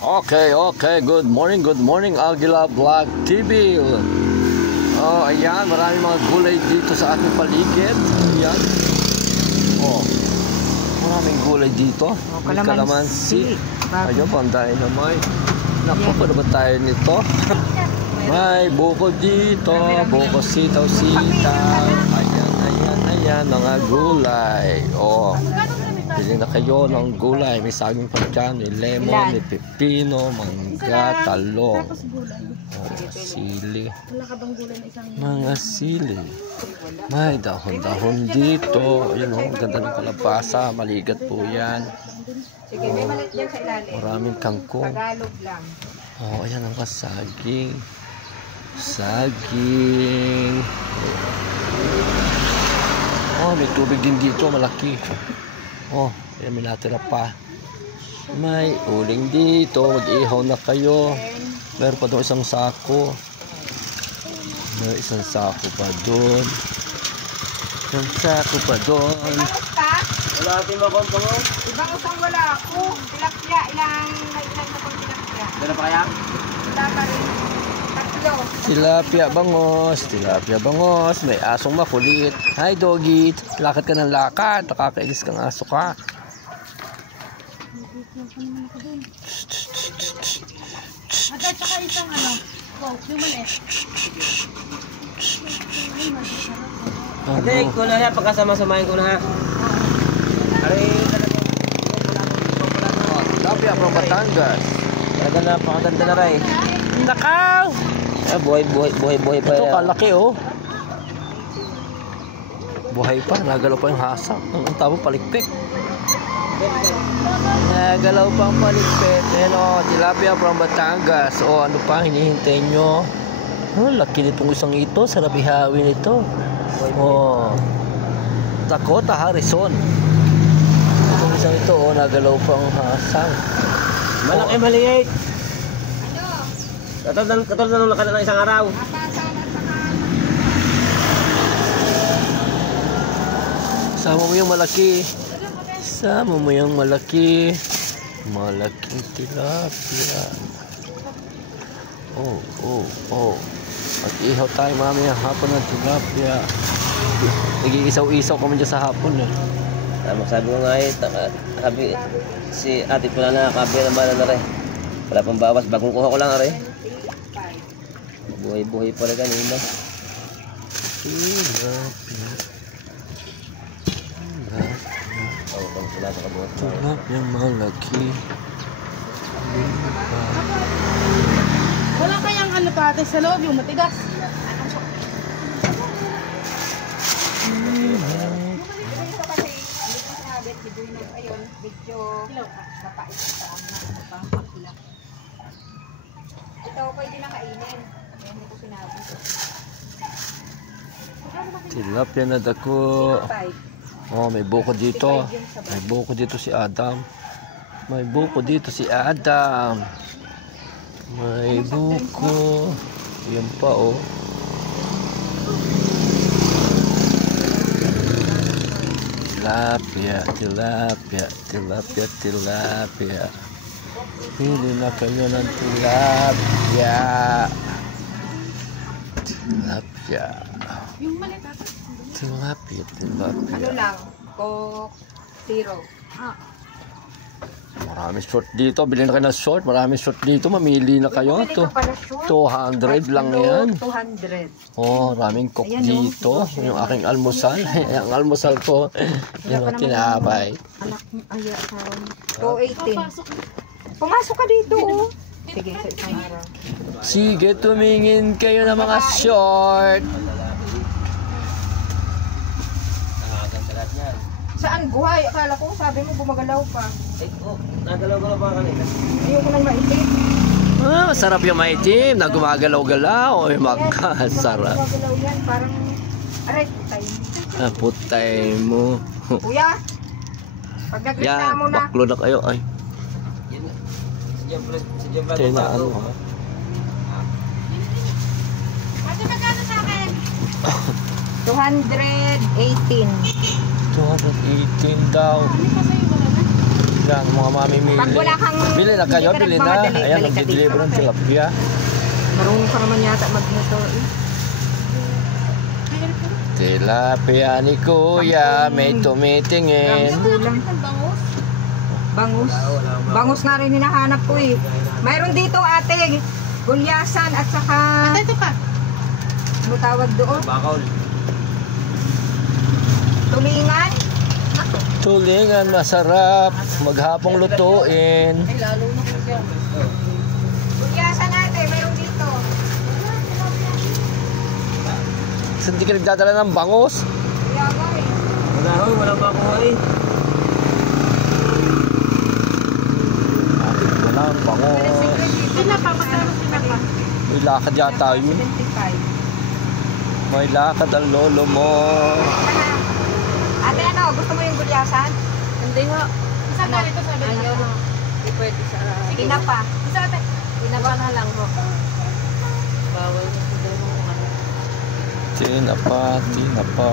Okay. Good morning, Aguila Vlog TV. Oh, ayan, maraming mga gulay dito sa ating paligid. Ayan. Oh, maraming gulay dito. May kalamansi. Ayun, pandain naman. Naku, paano ba tayo nito? May buko dito. Buko sitaw. Ayan, mga gulay. Oh. Pili na kayo ng gulay. May saging pa dyan, may lemon, may pepino, mangga, talong. Oh, sili. Mga sili. May dahon-dahon dito. Ayun oh, ganda ng kalabasa. Maligat po yan. Oh, maraming kangkong. Oh, ayan ang kasaging. Saging. Oh, may tubig din dito. Malaki. Oh, ayan, may natira pa. May uling dito. Mag-ihaw na kayo. Meron pa doon isang sako. May isang sako pa doon. Isang sako pa doon. Wala ating makonto mo? Ibang usang wala ako. Tilapia, ilang na pang tilapia. Meron pa kaya? Wala pa rin. Tatlo. Tilapia bangos. May asong makulit. Hi, doggy. Lakad ka ng lakad. Nakakainis kang aso ka. At saka isang ano. Wow, yung maliit. Ate, ko na yan. Pagkasama-samahin ko na ha. Aray, Tilapia from Batangas. talaga napakaganda na rin. Nakaw! Buhay pa Ito yan. kalaki oh. Buhay pa, nagalaw pa yung hasa. Ang tawag palikpik. Nagalaw pa ang palikpik. Ayan oh, tilapia from Batangas. Oh, ano pa hinihintay nyo? Oh, laki nitong isang ito. Sarap ihawin ito. Oh, Dakota Harrison. Itong isang ito oh, nagalaw pa ang hasang. Malaki maliit. Katulad na nung nakala ng isang araw. Sama mo yung malaki. Sama mo yung malaki. Malaking tilapia. Oh. Mag-ihaw tayo mamaya hapon ng tilapia. Nag-iisaw-isaw kami dyan sa hapon eh. Sabi ko nga sabi si ate ko na nakakabi ng bala na rin. Wala pang bawas, bagong kuha ko lang rin. Buhay pa rin kanina. Tilapia malaki. Wala kayang ano pa ate sa loob, yung matigas. Ito pwede na kainin. Hindi ko sinabi. Tilapia na dako. Oh, may buko dito. May buko dito si Adam. May buko. Yan pa oh. Tilapia. Pili na kayo ng tilapia. Yung maliit ate. Tilapia. Ano lang? Coke Zero. Maraming short dito. Bilhin na kayo ng short. Maraming short dito. Mamili na kayo. 200 lang yan. 200. Oh, maraming coke dito. Yung aking almusal. Ang almusal ko. Yung tinapay. Anak mo, ay, 218. Pumasok ka dito, oh. Sige, sa isang araw. Sige, tumingin kayo ng mga short. Saan buhay? Akala ko, sabi mo gumagalaw pa. Nagalaw-galaw pa kanina. Ayoko nang maitim. Masarap yung maitim na gumagalaw-galaw. Oy, magkasarap. Gumagalaw yan, parang, aray, putay. Putay mo. Kuya, pag nagreklamo na. Baklo na kayo. Ay, Si Jempa kaya na ano ha. Ate, magkano sa akin? 218. 218 daw. Yan, mga mamimili. Pag wala kang... Bili na kayo, hindi ka bili na. nagmamadali, Ayan, balik ka nag-deliver dito. ng tilapia. Marunong ka naman yata magmotor eh. Tilapia ni Kuya, may Grams tumitingin. kulang. Bangus. Bangus nga rin hinahanap ko eh. Mayroon dito ate, gulyasan at saka... Ito ka. Ano tawag doon? Bakol. Tulingan. Tulingan, masarap. Maghapong lutuin. Ay, lalo na kung siya. Gulyasan ate, mayroon dito. Hindi ka nagdadala ng bangus. Kaya nga eh. Wala ho, wala pa ako eh. Wala ang bangus. Sila pa, magkano sila pa? May lakad yata yun. 75. May lakad ang lolo mo. Ate ano, gusto mo yung gulyasan? Hindi nga. Isa ka rito sabi na. Ayaw na. Hindi pwede sa... Tinapa. Isa ate. Tinapa na lang ho. Bawal na sa dalawa kung ano. Tinapa, tinapa.